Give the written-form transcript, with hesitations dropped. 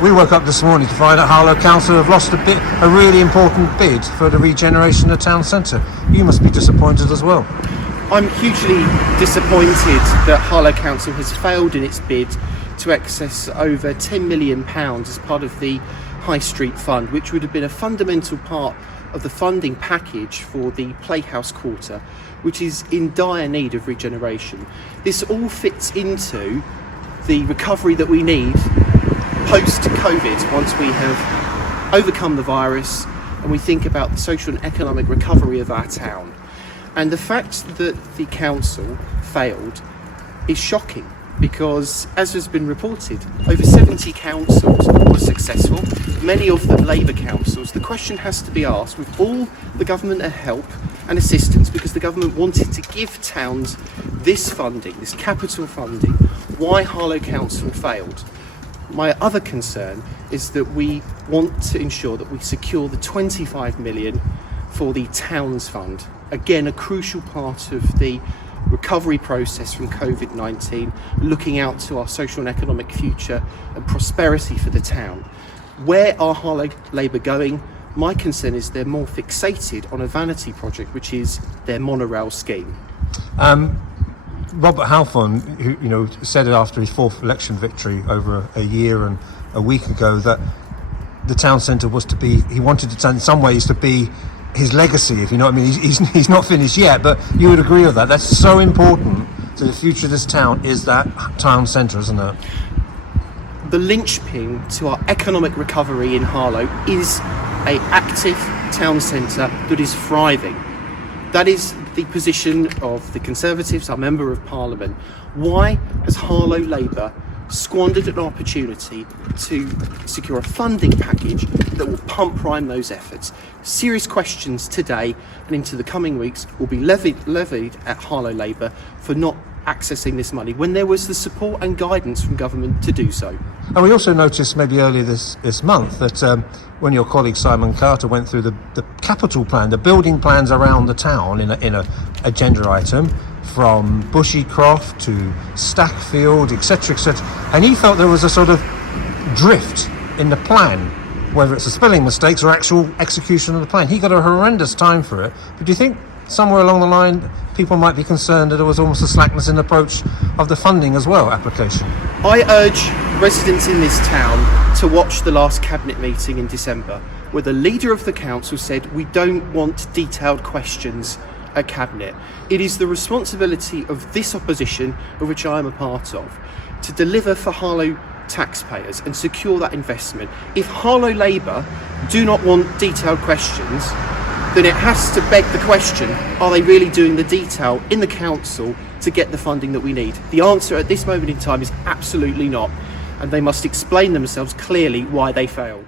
We woke up this morning to find that Harlow Council have lost a really important bid for the regeneration of the town centre. You must be disappointed as well. I'm hugely disappointed that Harlow Council has failed in its bid to access over £10 million as part of the High Street Fund, which would have been a fundamental part of the funding package for the Playhouse Quarter, which is in dire need of regeneration. This all fits into the recovery that we need post-COVID, once we have overcome the virus and we think about the social and economic recovery of our town. And the fact that the council failed is shocking, because, as has been reported, over 70 councils were successful, many of them Labour councils. The question has to be asked, with all the government help and assistance, because the government wanted to give towns this funding, this capital funding, why Harlow Council failed. My other concern is that we want to ensure that we secure the 25 million for the Towns Fund. Again, a crucial part of the recovery process from COVID-19, looking out to our social and economic future and prosperity for the town. Where are Harlow Labour going? My concern is they're more fixated on a vanity project, which is their monorail scheme. Robert Halfon, who said it after his fourth election victory over a year and a week ago, that the town centre was to be, he wanted it in some ways to be his legacy, if you know what I mean. He's not finished yet, but you would agree with that. That's so important to the future of this town, is that town centre, isn't it? The linchpin to our economic recovery in Harlow is an active town centre that is thriving. That is the position of the Conservatives, our Member of Parliament. Why has Harlow Labour squandered an opportunity to secure a funding package that will pump prime those efforts? Serious questions today and into the coming weeks will be levied at Harlow Labour for not accessing this money when there was the support and guidance from government to do so. And we also noticed maybe earlier this month that when your colleague Simon Carter went through the capital plan, the building plans around the town in a agenda item, from Bushycroft to Stackfield, etc., and he felt there was a sort of drift in the plan, whether it's the spelling mistakes or actual execution of the plan. He got a horrendous time for it. But do you think somewhere along the line people might be concerned that there was almost a slackness in the approach of the funding as well, application? I urge residents in this town to watch the last cabinet meeting in December, where the leader of the council said, we don't want detailed questions at cabinet. It is the responsibility of this opposition, of which I am a part of, to deliver for Harlow taxpayers and secure that investment. If Harlow Labour do not want detailed questions, then it has to beg the question, are they really doing the detail in the council to get the funding that we need? The answer at this moment in time is absolutely not, and they must explain themselves clearly why they failed.